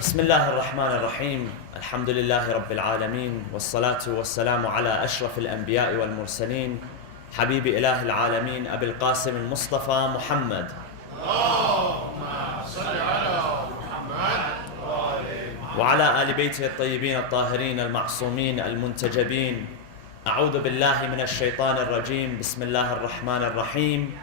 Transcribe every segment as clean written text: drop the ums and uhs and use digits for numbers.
بسم الله الرحمن الرحيم الحمد لله رب العالمين والصلاة والسلام على أشرف الأنبياء والمرسلين حبيب إله العالمين أبي القاسم المصطفى محمد اللهم صل على محمد وعلى آل بيته الطيبين الطاهرين المعصومين المنتجبين. أعوذ بالله من الشيطان الرجيم. بسم الله الرحمن الرحيم.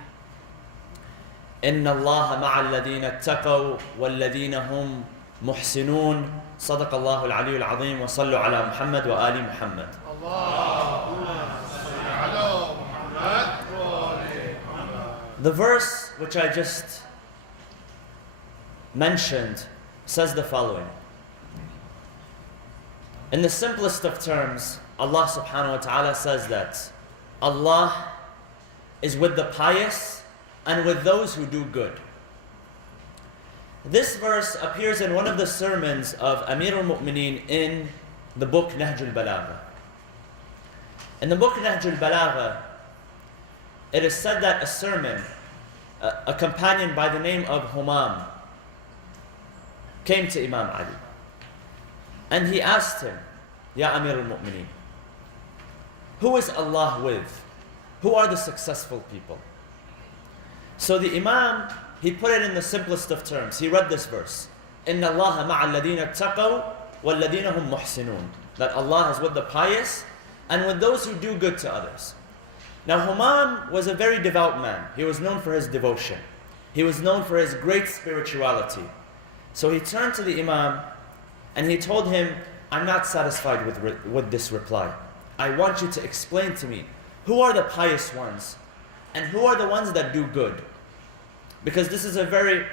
إن الله مع الذين اتقوا والذين هم محسنون. صدق الله العلي العظيم. وصلوا على محمد وآل محمد. اللهم صل على محمد وآل محمد. The verse which I just mentioned says the following. In the simplest of terms, Allah subhanahu wa ta'ala says that Allah is with the pious and with those who do good. This verse appears in one of the sermons of Amir al-Mu'mineen in the book Nahj al-Balagha. In the book Nahj al-Balagha, it is said that a sermon, a companion by the name of Humam, came to Imam Ali. And he asked him, Ya Amir al-Mu'mineen, who is Allah with? Who are the successful people? So the Imam, he put it in the simplest of terms. He read this verse. إِنَّ اللَّهَ مَعَ الَّذِينَ اتَّقَوْا وَالَّذِينَ هُمْ مُحْسِنُونَ. That Allah is with the pious and with those who do good to others. Now Humam was a very devout man. He was known for his devotion. He was known for his great spirituality. So he turned to the Imam and he told him, I'm not satisfied with this reply. I want you to explain to me, who are the pious ones and who are the ones that do good? Because this is a very,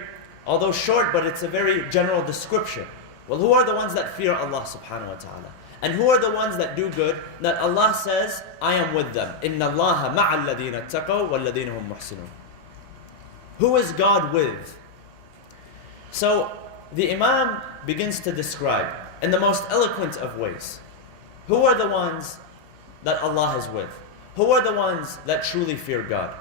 although short, but it's a very general description. Well, who are the ones that fear Allah subhanahu wa ta'ala? And who are the ones that do good? That Allah says, I am with them. إِنَّ اللَّهَ مَعَ الَّذِينَ اتَّقَوْا وَالَّذِينَ هُمْ مُحْسِنُونَ. Who is God with? So the Imam begins to describe in the most eloquent of ways, who are the ones that Allah is with? Who are the ones that truly fear God?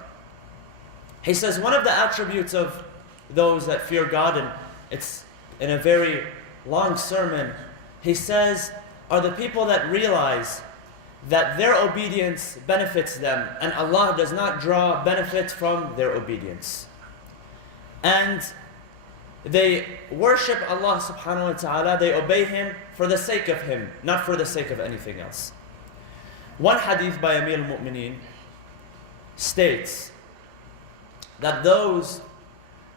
He says one of the attributes of those that fear God, and it's in a very long sermon, he says, are the people that realize that their obedience benefits them and Allah does not draw benefit from their obedience. And they worship Allah subhanahu wa ta'ala, they obey Him for the sake of Him, not for the sake of anything else. One hadith by Amir al-Mu'mineen states that those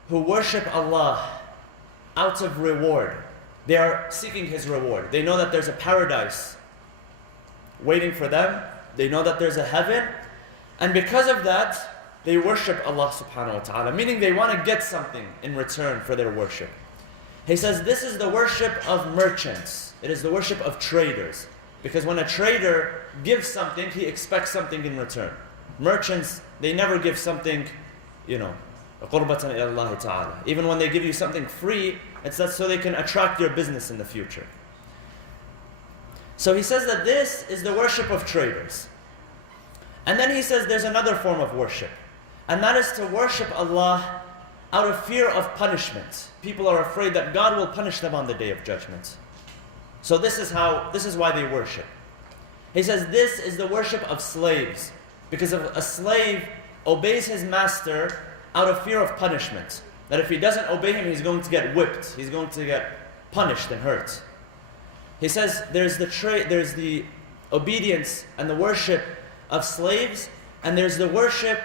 who worship Allah out of reward, they are seeking His reward. They know that there's a paradise waiting for them. They know that there's a heaven. And because of that, they worship Allah subhanahu wa ta'ala, meaning they want to get something in return for their worship. He says this is the worship of merchants. It is the worship of traders. Because when a trader gives something, he expects something in return. Merchants, they never give something, قُرْبَةً إِلَى اللَّهِ تَعَالَى. Even when they give you something free, it's that so they can attract your business in the future. So he says that this is the worship of traders. And then he says there's another form of worship. And that is to worship Allah out of fear of punishment. People are afraid that God will punish them on the Day of Judgment. So this is why they worship. He says this is the worship of slaves. Because if a slave obeys his master out of fear of punishment, that if he doesn't obey him, he's going to get whipped, he's going to get punished and hurt. He says there's the obedience and the worship of slaves, and there's the worship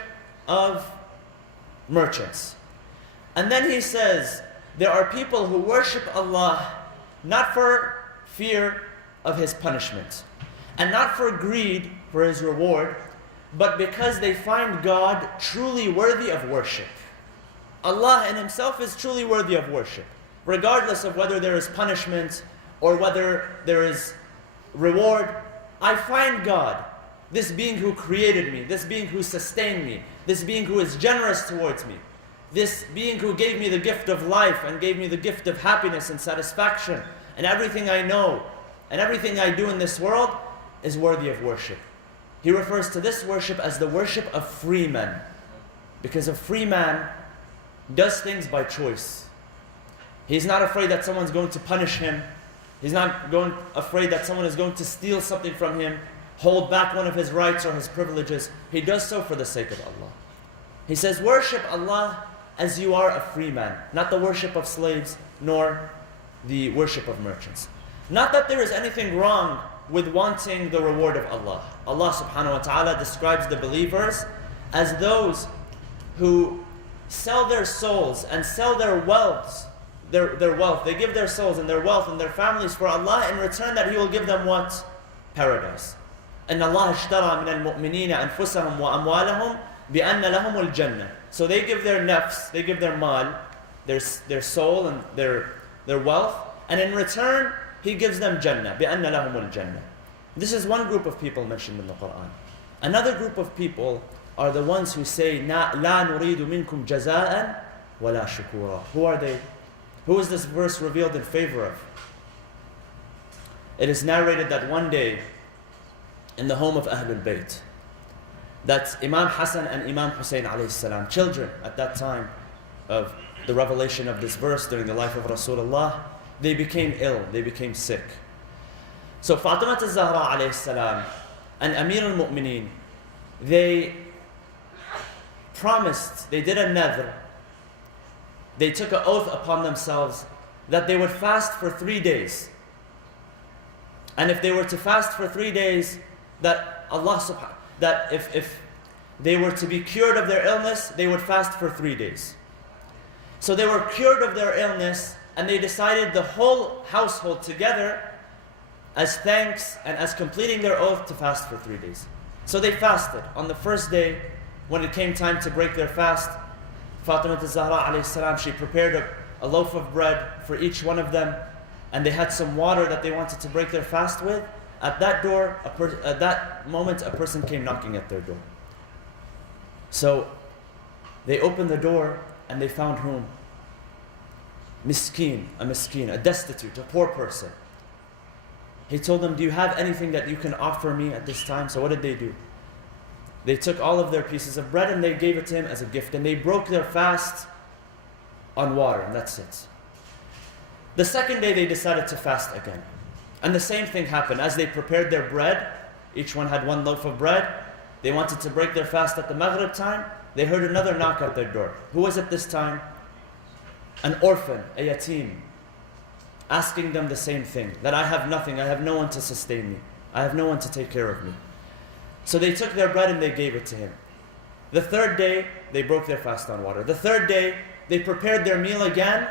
of merchants. And then he says there are people who worship Allah not for fear of His punishment and not for greed for His reward, but because they find God truly worthy of worship. Allah in Himself is truly worthy of worship, regardless of whether there is punishment or whether there is reward. I find God, this being who created me, this being who sustained me, this being who is generous towards me, this being who gave me the gift of life and gave me the gift of happiness and satisfaction, and everything I know and everything I do in this world is worthy of worship. He refers to this worship as the worship of free men, because a free man does things by choice. He's not afraid that someone's going to punish him. He's not afraid that someone is going to steal something from him, hold back one of his rights or his privileges. He does so for the sake of Allah. He says, worship Allah as you are a free man, not the worship of slaves, nor the worship of merchants. Not that there is anything wrong with wanting the reward of Allah. Allah subhanahu wa ta'ala describes the believers as those who sell their souls and sell their wealth. Their wealth. They give their souls and their wealth and their families for Allah. In return that He will give them what? Paradise. إن الله اشترى من المؤمنين أنفسهم وأموالهم بأن لهم الجنة. So they give their nafs, they give their mal, their soul and their wealth, and in return He gives them Jannah. بأن لهم الجنة. This is one group of people mentioned in the Quran. Another group of people are the ones who say لا نريد منكم جزاء ولا شكورا. Who are they? Who is this verse revealed in favor of? It is narrated that one day in the home of Ahlul Bayt, that Imam Hassan and Imam Hussein alayhi salam, children at that time of the revelation of this verse during the life of Rasulullah, they became ill, they became sick. So Fatima al-Zahra alayhi salam and Amir al-Mu'mineen, they promised, they did a nadr, they took an oath upon themselves that they would fast for 3 days. And if they were to fast for 3 days, that if they were to be cured of their illness, they would fast for 3 days. So they were cured of their illness, and they decided, the whole household together, as thanks and as completing their oath, to fast for 3 days. So they fasted. On the first day, when it came time to break their fast, Fatima al-Zahra alayhi salam, she prepared a loaf of bread for each one of them, and they had some water that they wanted to break their fast with. At that moment, a person came knocking at their door. So they opened the door and they found whom? Miskeen, a destitute, a poor person. He told them, do you have anything that you can offer me at this time? So what did they do? They took all of their pieces of bread and they gave it to him as a gift, and they broke their fast on water, and that's it. The second day they decided to fast again. And the same thing happened. As they prepared their bread, each one had one loaf of bread, they wanted to break their fast at the Maghrib time, they heard another knock at their door. Who was it this time? An orphan, a yatim, asking them the same thing, that I have nothing, I have no one to sustain me, I have no one to take care of me. So they took their bread and they gave it to him. The third day, they broke their fast on water. The third day, they prepared their meal again.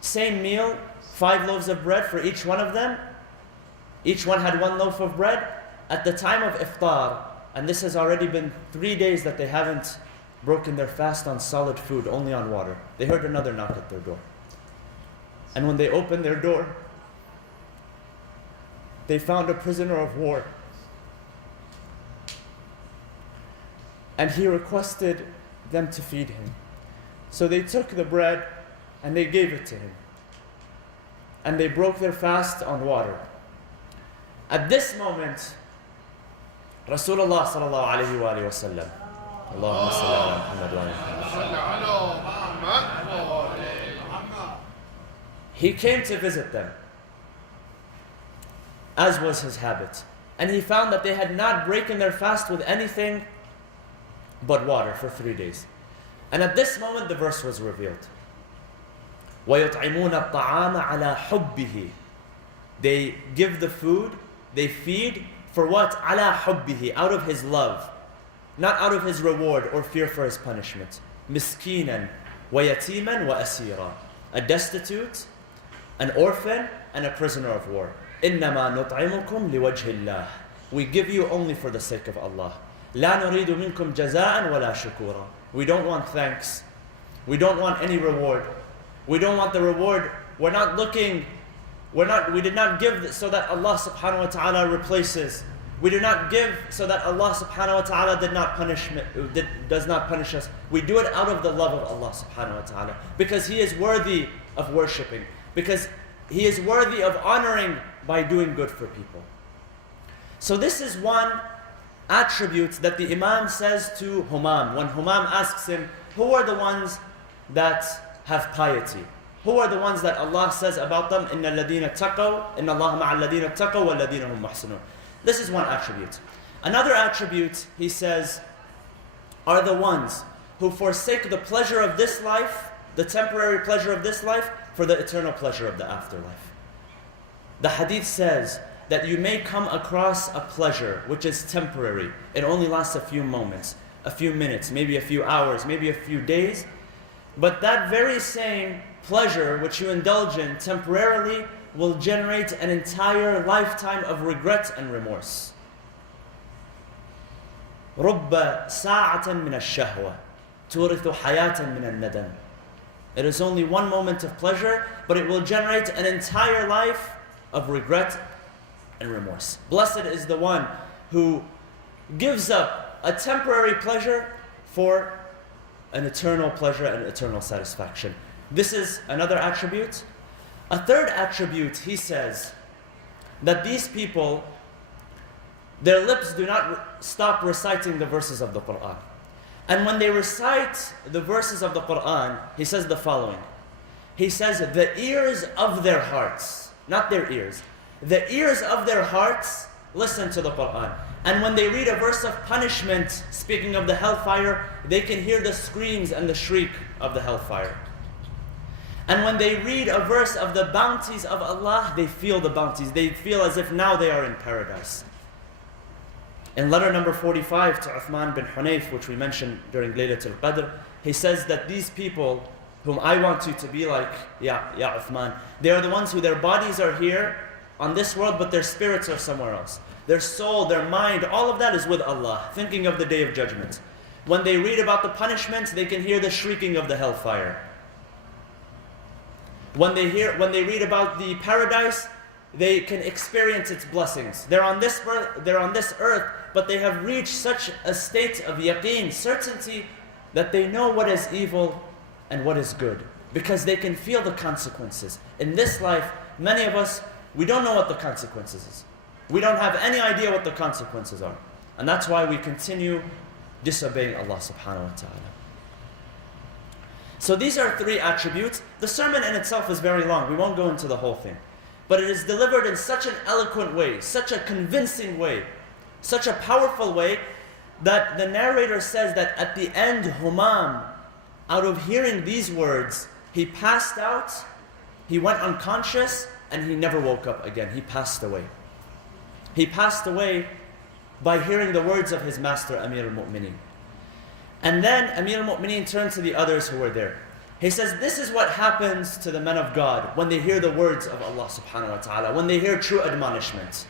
Same meal, 5 loaves of bread for each one of them. Each one had 1 loaf of bread. At the time of iftar, and this has already been 3 days that they haven't broken their fast on solid food, only on water. They heard another knock at their door. And when they opened their door, they found a prisoner of war. And he requested them to feed him. So they took the bread and they gave it to him. And they broke their fast on water. At this moment, Rasulullah sallallahu alayhi wa sallam, Allahumma salli ala Muhammad, he came to visit them, as was his habit. And he found that they had not broken their fast with anything but water for 3 days. And at this moment the verse was revealed. وَيُطْعِمُونَ الطَّعَامَ عَلَى حُبِّهِ. They give the food, they feed for what? عَلَى حُبِّهِ, out of his love, not out of his reward or fear for his punishment. مِسْكِينًا وَيَتِيمًا وَأَسِيرًا. A destitute, an orphan, and a prisoner of war. إِنَّمَا نُطْعِمُكُمْ لِوَجْهِ اللَّهِ. We give you only for the sake of Allah. لا نريد منكم جزاء ولا شكورا. We don't want thanks. We don't want any reward. We don't want the reward. We did not give so that Allah subhanahu wa ta'ala replaces. We do not give so that Allah subhanahu wa ta'ala does not punish us. We do it out of the love of Allah subhanahu wa ta'ala. Because He is worthy of worshipping. Because He is worthy of honoring by doing good for people. So this is one attribute that the Imam says to Humam. When Humam asks him, who are the ones that have piety? Who are the ones that Allah says about them? إِنَّ الَّذِينَ اتَّقَوْا إِنَّ اللَّهَ مَعَ الَّذِينَ اتَّقَوْا وَالَّذِينَ هُمْ مُحْسِنُونَ. This is one attribute. Another attribute, he says, are the ones who forsake the pleasure of this life, the temporary pleasure of this life, for the eternal pleasure of the afterlife. The hadith says that you may come across a pleasure which is temporary. It only lasts a few moments, a few minutes, maybe a few hours, maybe a few days. But that very same pleasure which you indulge in temporarily will generate an entire lifetime of regret and remorse. رُبَّ سَاعَةً مِنَ الشَّهْوَةِ تُورِثُ حَيَاةً مِنَ النَّدَمِ. It is only one moment of pleasure, but it will generate an entire life of regret and remorse. Blessed is the one who gives up a temporary pleasure for an eternal pleasure and eternal satisfaction. This is another attribute. A third attribute, he says, that these people, their lips do not stop reciting the verses of the Quran. And when they recite the verses of the Quran, he says the following. He says, the ears of their hearts, not their ears, the ears of their hearts listen to the Quran. And when they read a verse of punishment, speaking of the hellfire, they can hear the screams and the shriek of the hellfire. And when they read a verse of the bounties of Allah, they feel the bounties. They feel as if now they are in paradise. In letter number 45 to Uthman bin Hunayf, which we mentioned during Laylatul Qadr, he says that these people whom I want you to be like, Ya Uthman, they are the ones who their bodies are here on this world, but their spirits are somewhere else. Their soul, their mind, all of that is with Allah, thinking of the Day of Judgment. When they read about the punishments, they can hear the shrieking of the hellfire. When they read about the paradise, they can experience its blessings. They're on this earth, but they have reached such a state of yaqeen, certainty, that they know what is evil and what is good, because they can feel the consequences. In this life, many of us, we don't know what the consequences is. We don't have any idea what the consequences are. And that's why we continue disobeying Allah subhanahu wa ta'ala. So these are three attributes. The sermon in itself is very long. We won't go into the whole thing. But it is delivered in such an eloquent way, such a convincing way, such a powerful way, that the narrator says that at the end, Humam, out of hearing these words, he passed out, he went unconscious, and he never woke up again. He passed away. He passed away by hearing the words of his master, Amir al-Mu'mineen. And then Amir al-Mu'mineen turned to the others who were there. He says, this is what happens to the men of God when they hear the words of Allah subhanahu wa ta'ala, when they hear true admonishment,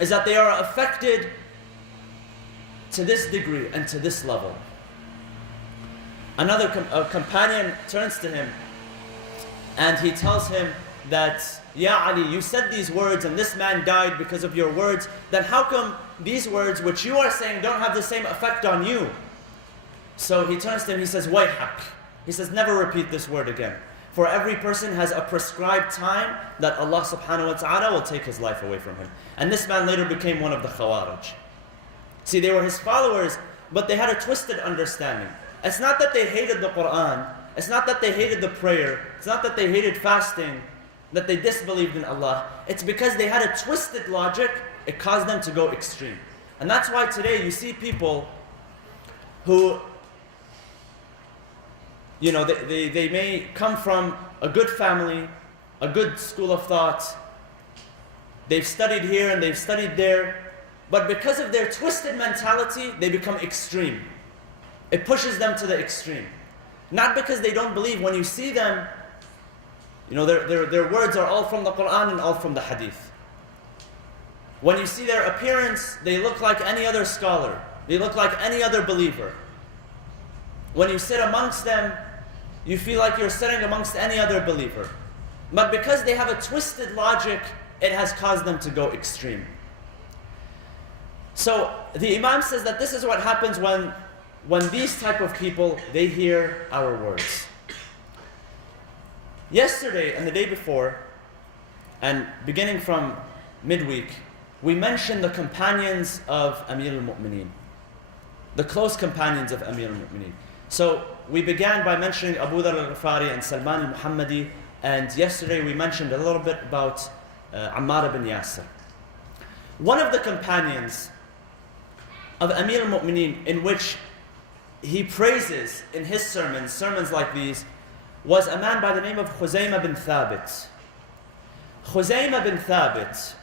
is that they are affected to this degree and to this level. Another companion turns to him and he tells him that, Ya Ali, you said these words and this man died because of your words, then how come these words which you are saying don't have the same effect on you? So he turns to him, he says, Wayhak. He says, never repeat this word again. For every person has a prescribed time that Allah subhanahu wa ta'ala will take his life away from him. And this man later became one of the Khawarij. See, they were his followers, but they had a twisted understanding. It's not that they hated the Quran. It's not that they hated the prayer. It's not that they hated fasting, that they disbelieved in Allah. It's because they had a twisted logic. It caused them to go extreme. And that's why today you see people who, you know, they may come from a good family, a good school of thought. They've studied here and they've studied there. But because of their twisted mentality, they become extreme. It pushes them to the extreme. Not because they don't believe. When you see them, you know, their words are all from the Quran and all from the Hadith. When you see their appearance, they look like any other scholar. They look like any other believer. When you sit amongst them, you feel like you're sitting amongst any other believer. But because they have a twisted logic, it has caused them to go extreme. So the Imam says that this is what happens when these type of people, they hear our words. Yesterday and the day before, and beginning from midweek, we mentioned the companions of Amir al-Mu'mineen, the close companions of Amir al-Mu'mineen. So we began by mentioning Abu Dhar al-Ghifari and Salman al-Muhammadi And yesterday we mentioned a little bit about Ammar ibn Yasir. One of the companions of Amir al-Mu'mineen, in which he praises in his sermons like these, was a man by the name of Khuzayma bin Thabit. Khuzayma bin Thabit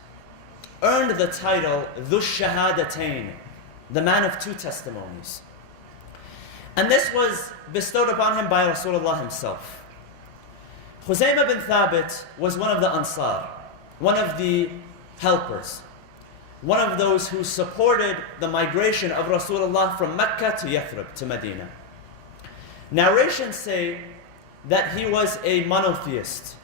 earned the title Dhu Shahadatain, the Man of Two Testimonies. And this was bestowed upon him by Rasulullah himself. Khuzayma bin Thabit was one of the Ansar, one of the helpers, one of those who supported the migration of Rasulullah from Mecca to Yathrib, to Medina. Narrations say that he was a monotheist.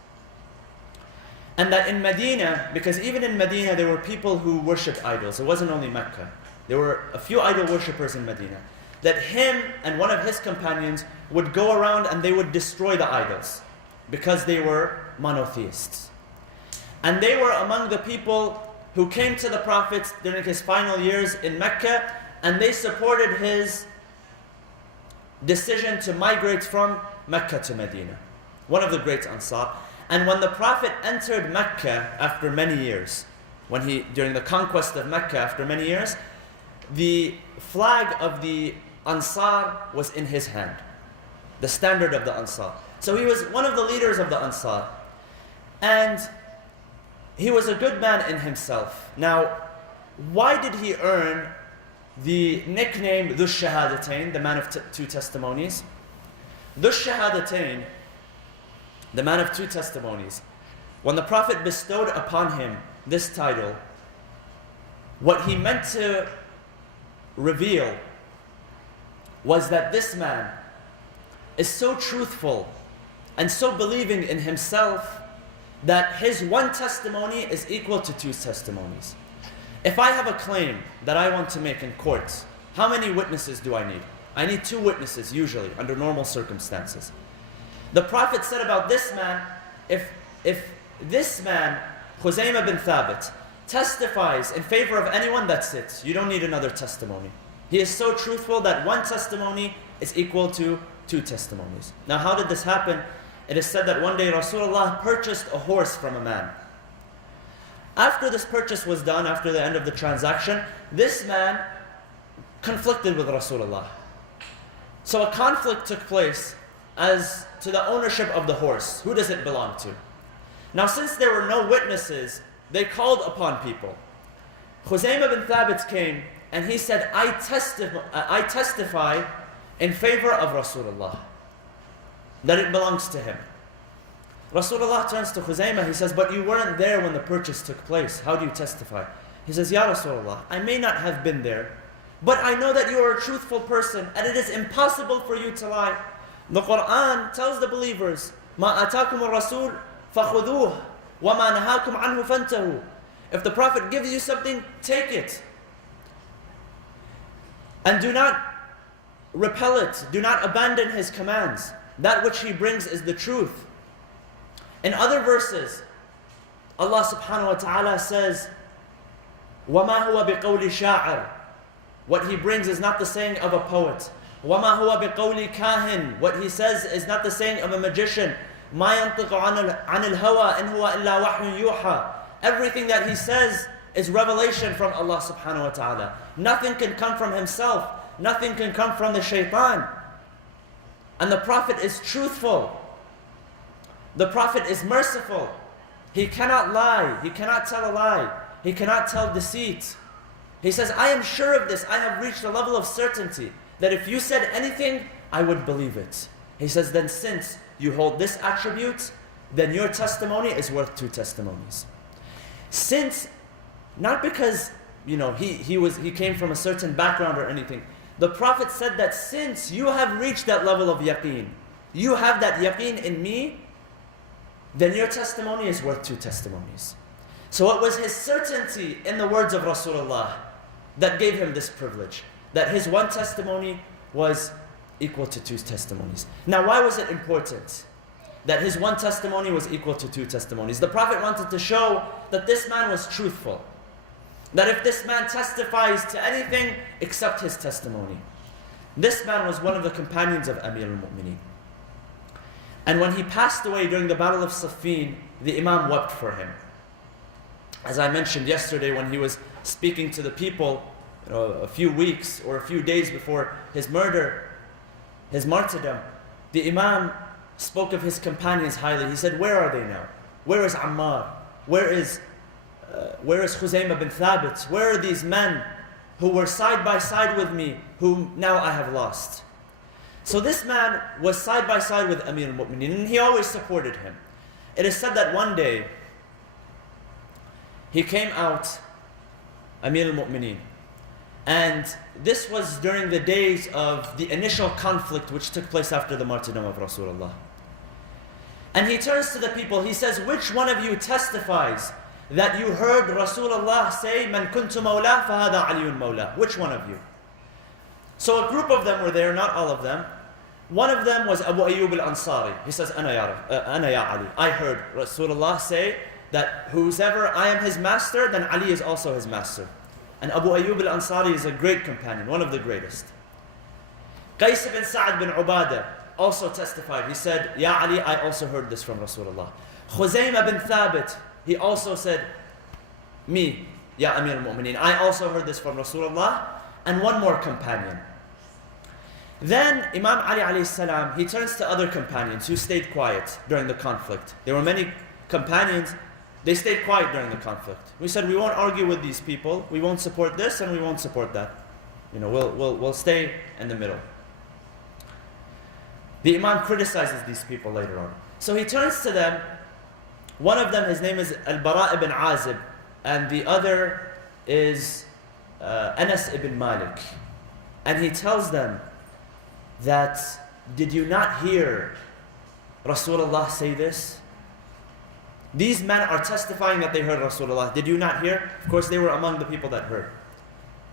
And that in Medina, because even in Medina there were people who worshipped idols. It wasn't only Mecca. There were a few idol worshippers in Medina. That him and one of his companions would go around and they would destroy the idols because they were monotheists. And they were among the people who came to the Prophet during his final years in Mecca, and they supported his decision to migrate from Mecca to Medina. One of the great Ansar. And when the Prophet entered Mecca after many years, during the conquest of Mecca after many years, the flag of the Ansar was in his hand, the standard of the Ansar. So he was one of the leaders of the Ansar. And he was a good man in himself. Now, why did he earn the nickname Dhu Shahadatain, the Man of Two Testimonies? Dhu Shahadatain, the Man of Two Testimonies. When the Prophet bestowed upon him this title, what he meant to reveal was that this man is so truthful and so believing in himself that his one testimony is equal to two testimonies. If I have a claim that I want to make in court, how many witnesses do I need? I need 2 witnesses usually, under normal circumstances. The Prophet said about this man, if this man, Khuzayma bin Thabit, testifies in favor of anyone, that's it. You don't need another testimony. He is so truthful that one testimony is equal to 2 testimonies. Now, how did this happen? It is said that one day Rasulullah purchased a horse from a man. After this purchase was done, after the end of the transaction, this man conflicted with Rasulullah. So a conflict took place as to the ownership of the horse. Who does it belong to? Now, since there were no witnesses, they called upon people. Khuzayma bin Thabit came and he said, I testify in favor of Rasulullah, that it belongs to him. Rasulullah turns to Khuzayma, he says, but you weren't there when the purchase took place. How do you testify? He says, Ya Rasulullah, I may not have been there, but I know that you are a truthful person and it is impossible for you to lie. The Quran tells the believers, مَا أَتَاكُمُ الرَّسُولُ فَخُذُوهُ وَمَا نَهَاكُمْ عَنْهُ فَانْتَهُ. If the Prophet gives you something, take it. And do not repel it. Do not abandon his commands. That which he brings is the truth. In other verses, Allah subhanahu wa ta'ala says, وَمَا هُوَ بِقَوْلِ شَاعِرٍ. What he brings is not the saying of a poet. وَمَا هُوَ بِقَوْلِ كَاهِنٍ. What he says is not the saying of a magician. مَا يَنطِقُ عَنِ الْهَوَىٰ إِنْ هُوَ إِلَّا وَحْيٌ يُوحَىٰ. Everything that he says is revelation from Allah subhanahu wa ta'ala. Nothing can come from himself. Nothing can come from the shaitan. And the Prophet is truthful. The Prophet is merciful. He cannot lie. He cannot tell a lie. He cannot tell deceit. He says, I am sure of this. I have reached a level of certainty that if you said anything, I would believe it. He says, then since you hold this attribute, then your testimony is worth 2 testimonies. Since, not because, he came from a certain background or anything. The Prophet said that since you have reached that level of yaqeen, you have that yaqeen in me, then your testimony is worth 2 testimonies. So it was his certainty in the words of Rasulullah that gave him this privilege, that his one testimony was equal to 2 testimonies. Now, why was it important that his one testimony was equal to 2 testimonies? The Prophet wanted to show that this man was truthful, that if this man testifies to anything, accept his testimony. This man was one of the companions of Amir al-Mu'mineen. And when he passed away during the Battle of Siffin, the Imam wept for him. As I mentioned yesterday, when he was speaking to the people, a few weeks or a few days before his murder, his martyrdom, the Imam spoke of his companions highly. He said, "Where are they now? Where is Ammar? Where is Khuzayma bin Thabit? Where are these men who were side by side with me, whom now I have lost?" So this man was side by side with Amir al-Mu'mineen, and he always supported him. It is said that one day, he came out, Amir al-Mu'mineen, and this was during the days of the initial conflict which took place after the martyrdom of Rasulullah. And he turns to the people, he says, "Which one of you testifies that you heard Rasulullah say, 'Man kuntu mawla, fahada aliyun mawla'?" Which one of you? So a group of them were there, not all of them. One of them was Abu Ayyub al-Ansari. He says, Ana ya Ali. I heard Rasulullah say that whoever I am his master, then Ali is also his master. And Abu Ayyub al-Ansari is a great companion, one of the greatest. Qais ibn Sa'ad bin Ubadah also testified. He said, "Ya Ali, I also heard this from Rasulullah." Khuzayma bin Thabit, he also said, "Me, Ya Amir al-Mu'mineen, I also heard this from Rasulullah." And one more companion. Then Imam Ali alayhi salam, he turns to other companions who stayed quiet during the conflict. There were many companions, they stayed quiet during the conflict. We said, we won't argue with these people, we won't support this and we won't support that. We'll stay in the middle. The Imam criticizes these people later on. So he turns to them. One of them, his name is Al-Bara ibn Azib, and the other is Anas ibn Malik. And he tells them that, "Did you not hear Rasulullah say this? These men are testifying that they heard Rasulullah. Did you not hear?" Of course, they were among the people that heard.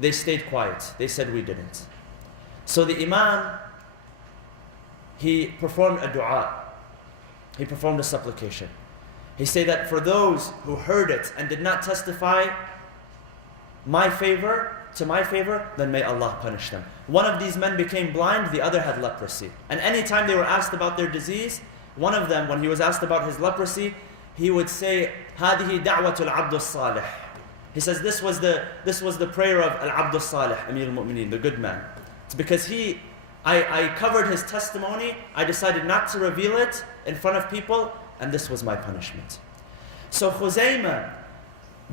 They stayed quiet. They said, "We didn't." So the Imam, he performed a dua. He performed a supplication. He said that for those who heard it and did not testify to my favor, then may Allah punish them. One of these men became blind, the other had leprosy. And anytime they were asked about their disease, one of them, when he was asked about his leprosy, he would say, "Hadihi da'watul abdus salih." He says, this was the prayer of Al-Abdus Salih, Amir al-Mu'mineen, the good man. It's because I covered his testimony, I decided not to reveal it in front of people, and this was my punishment. So Khuzayma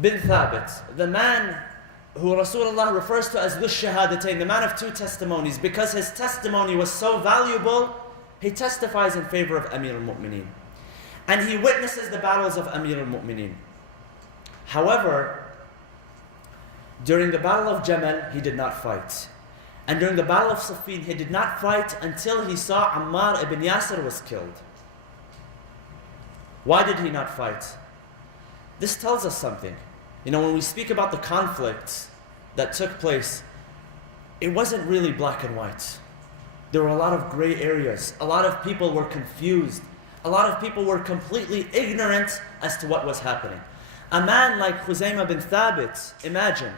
bin Thabit, the man who Rasulullah refers to as Dhu Shahadatain, the man of two testimonies, because his testimony was so valuable, he testifies in favor of Amir al-Mu'mineen. And he witnesses the battles of Amir al-Mu'mineen. However, during the battle of Jamal, he did not fight. And during the battle of Siffin, he did not fight until he saw Ammar ibn Yasir was killed. Why did he not fight? This tells us something. When we speak about the conflicts that took place, it wasn't really black and white. There were a lot of gray areas. A lot of people were confused. A lot of people were completely ignorant as to what was happening. A man like Khuzayma bin Thabit, imagine,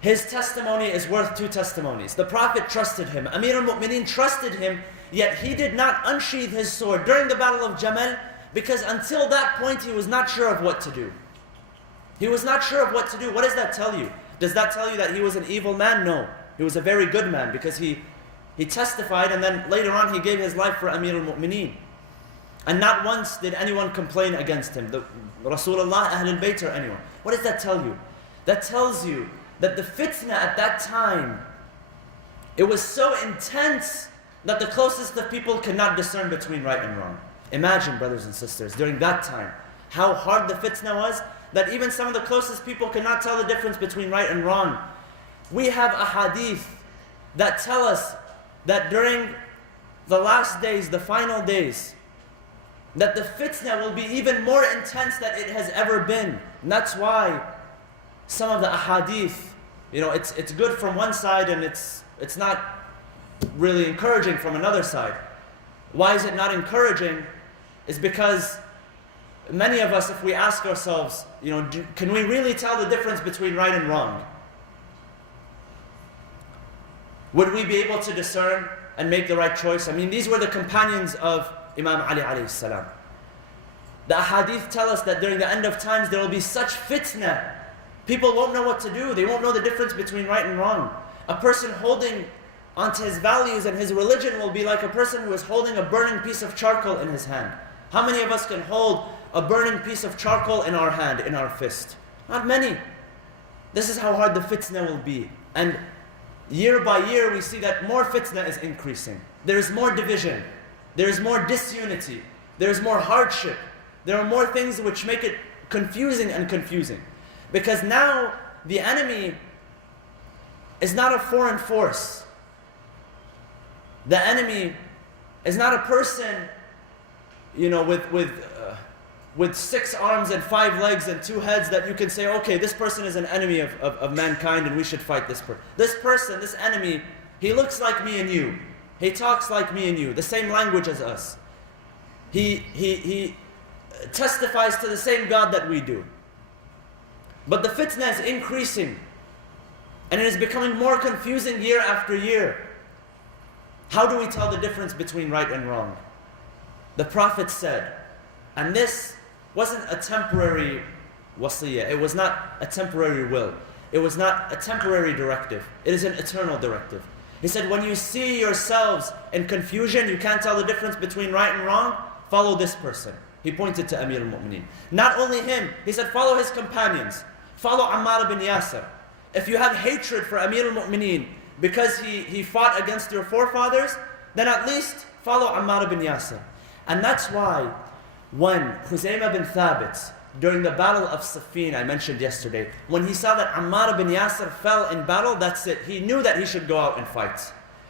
his testimony is worth two testimonies. The Prophet trusted him. Amir al-Mu'mineen trusted him, yet he did not unsheath his sword during the battle of Jamal, because until that point he was not sure of what to do. He was not sure of what to do. What does that tell you? Does that tell you that he was an evil man? No. He was a very good man, because he testified, and then later on he gave his life for Amir al-Mu'mineen. And not once did anyone complain against him, the Rasulullah, Ahlul Bayt, or anyone. What does that tell you? That tells you that the fitna at that time, it was so intense that the closest of people could not discern between right and wrong. Imagine, brothers and sisters, during that time, how hard the fitna was, that even some of the closest people could not tell the difference between right and wrong. We have a hadith that tell us that during the last days, the final days, that the fitna will be even more intense than it has ever been. And that's why some of the ahadith, it's good from one side and it's not really encouraging from another side. Why is it not encouraging? Is because many of us, if we ask ourselves, can we really tell the difference between right and wrong? Would we be able to discern and make the right choice. I mean, these were the companions of Imam Ali alayhi salam. The ahadith tell us that during the end of times there will be such fitna. People won't know what to do. They won't know the difference between right and wrong. A person holding onto his values and his religion will be like a person who is holding a burning piece of charcoal in his hand. How many of us can hold a burning piece of charcoal in our hand, in our fist? Not many. This is how hard the fitna will be. And year by year we see that more fitna is increasing. There is more division. There is more disunity. There is more hardship. There are more things which make it confusing and confusing. Because now the enemy is not a foreign force. The enemy is not a person, with 6 arms and 5 legs and 2 heads that you can say, okay, this person is an enemy of mankind and we should fight this person. This person, this enemy, he looks like me and you. He talks like me and you, the same language as us. He testifies to the same God that we do. But the fitna is increasing. And it is becoming more confusing year after year. How do we tell the difference between right and wrong? The Prophet said, and this wasn't a temporary wasiyah. It was not a temporary will. It was not a temporary directive. It is an eternal directive. He said, when you see yourselves in confusion, you can't tell the difference between right and wrong, follow this person. He pointed to Amir al-Mu'mineen. Not only him, he said, follow his companions. Follow Ammar bin Yasir. If you have hatred for Amir al-Mu'mineen because he fought against your forefathers, then at least follow Ammar bin Yasir. And that's why when Khuzayma bin Thabit, during the battle of Siffin, I mentioned yesterday, when he saw that Ammar bin Yasir fell in battle, that's it. He knew that he should go out and fight.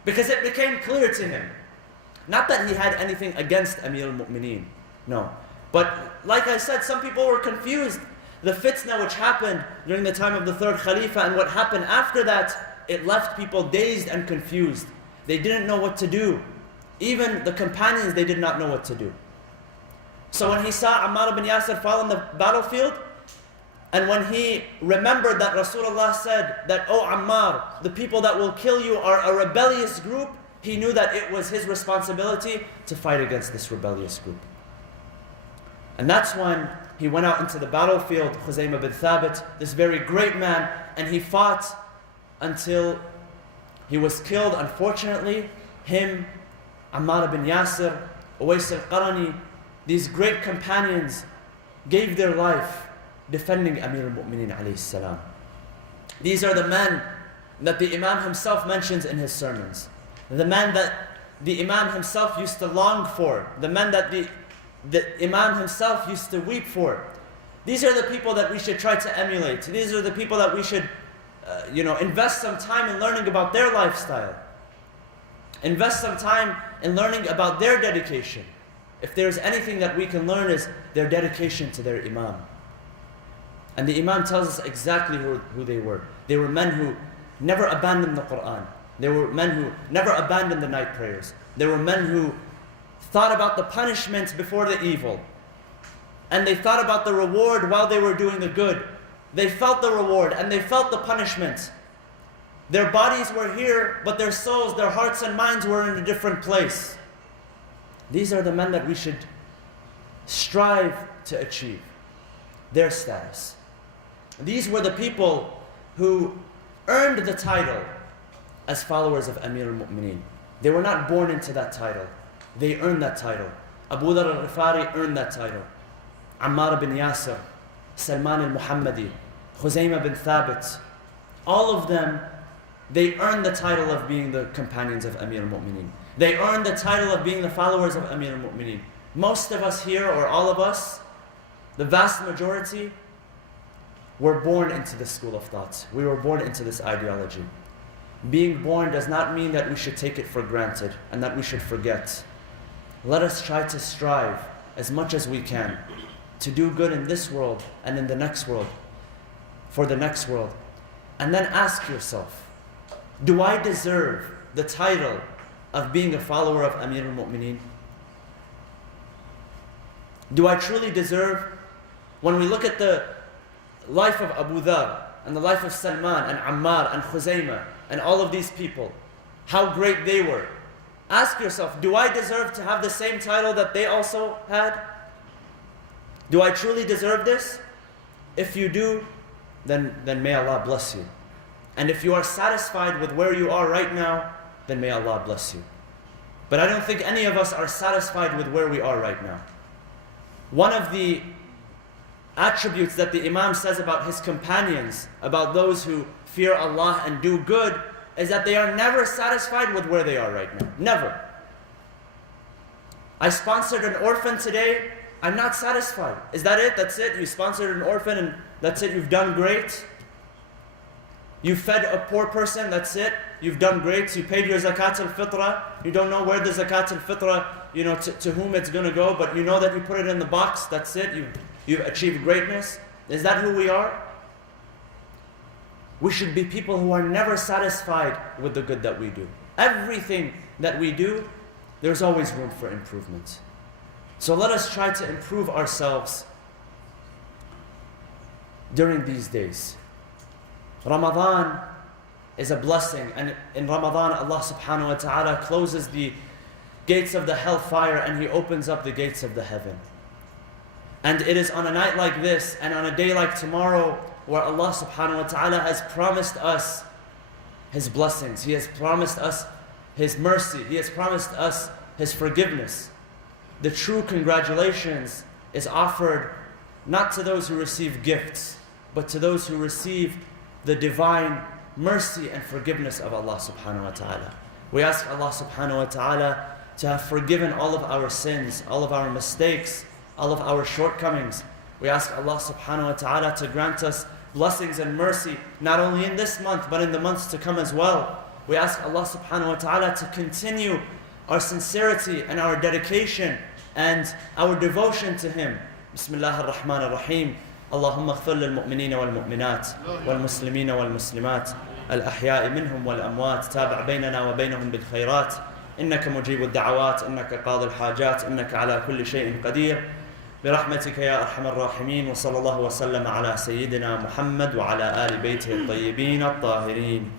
Because it became clear to him. Not that he had anything against Amir al-Mu'mineen. No. But like I said, some people were confused. The fitna which happened during the time of the 3rd Khalifa and what happened after that, it left people dazed and confused. They didn't know what to do. Even the companions, they did not know what to do. So when he saw Ammar bin Yasir fall in the battlefield, and when he remembered that Rasulullah said that, oh Ammar, the people that will kill you are a rebellious group, he knew that it was his responsibility to fight against this rebellious group. And that's when he went out into the battlefield, Khuzayma bin Thabit, this very great man, and he fought until he was killed. Unfortunately, him, Ammar bin Yasir, Uwais al-Qarani, these great companions gave their life defending Amir al-Mu'mineen alayhi salam. These are the men that the Imam himself mentions in his sermons. The men that the Imam himself used to long for. The men that the Imam himself used to weep for. These are the people that we should try to emulate. These are the people that we should invest some time in learning about their lifestyle. Invest some time in learning about their dedication. If there's anything that we can learn is their dedication to their Imam. And the Imam tells us exactly who they were. They were men who never abandoned the Quran. They were men who never abandoned the night prayers. They were men who thought about the punishments before the evil. And they thought about the reward while they were doing the good. They felt the reward and they felt the punishment. Their bodies were here, but their souls, their hearts and minds were in a different place. These are the men that we should strive to achieve their status. These were the people who earned the title as followers of Amir al-Mu'mineen. They were not born into that title. They earned that title. Abu Dharr al-Ghifari earned that title. Ammar bin Yasir, Salman al-Muhammadi, Khuzayma bin Thabit. All of them, they earned the title of being the companions of Amir al-Mu'mineen. They earned the title of being the followers of Amir al-Mu'mineen. Most of us here, or all of us, the vast majority, were born into this school of thought. We were born into this ideology. Being born does not mean that we should take it for granted and that we should forget. Let us try to strive as much as we can to do good in this world and in the next world, for the next world. And then ask yourself, do I deserve the title of being a follower of Amir al-Mu'mineen? Do I truly deserve? When we look at the life of Abu Dharr and the life of Salman and Ammar and Khuzayma and all of these people, how great they were. Ask yourself, do I deserve to have the same title that they also had? Do I truly deserve this? If you do, then may Allah bless you. And if you are satisfied with where you are right now, then may Allah bless you. But I don't think any of us are satisfied with where we are right now. One of the attributes that the Imam says about his companions, about those who fear Allah and do good, is that they are never satisfied with where they are right now. Never. I sponsored an orphan today. I'm not satisfied. Is that it? That's it? You sponsored an orphan and that's it? You've done great? You fed a poor person? That's it? You've done great? You paid your zakat al-fitrah? You don't know where the zakat al-fitrah, to whom it's going to go, but you know that you put it in the box. That's it? You've achieved greatness? Is that who we are? We should be people who are never satisfied with the good that we do. Everything that we do, there's always room for improvement. So let us try to improve ourselves during these days. Ramadan is a blessing, and in Ramadan Allah subhanahu wa ta'ala closes the gates of the hellfire and He opens up the gates of the heaven. And it is on a night like this and on a day like tomorrow where Allah subhanahu wa ta'ala has promised us His blessings. He has promised us His mercy. He has promised us His forgiveness. The true congratulations is offered not to those who receive gifts, but to those who receive the divine mercy and forgiveness of Allah subhanahu wa ta'ala. We ask Allah subhanahu wa ta'ala to have forgiven all of our sins, all of our mistakes, all of our shortcomings. We ask Allah subhanahu wa ta'ala to grant us blessings and mercy, not only in this month, but in the months to come as well. We ask Allah subhanahu wa ta'ala to continue our sincerity and our dedication and our devotion to Him. Bismillah ar-Rahman ar-Rahim. اللهم اغفر للمؤمنين والمؤمنات والمسلمين والمسلمات الأحياء منهم والأموات تابع بيننا وبينهم بالخيرات إنك مجيب الدعوات إنك قاضي الحاجات إنك على كل شيء قدير برحمتك يا أرحم الراحمين وصلى الله وسلم على سيدنا محمد وعلى آل بيته الطيبين الطاهرين.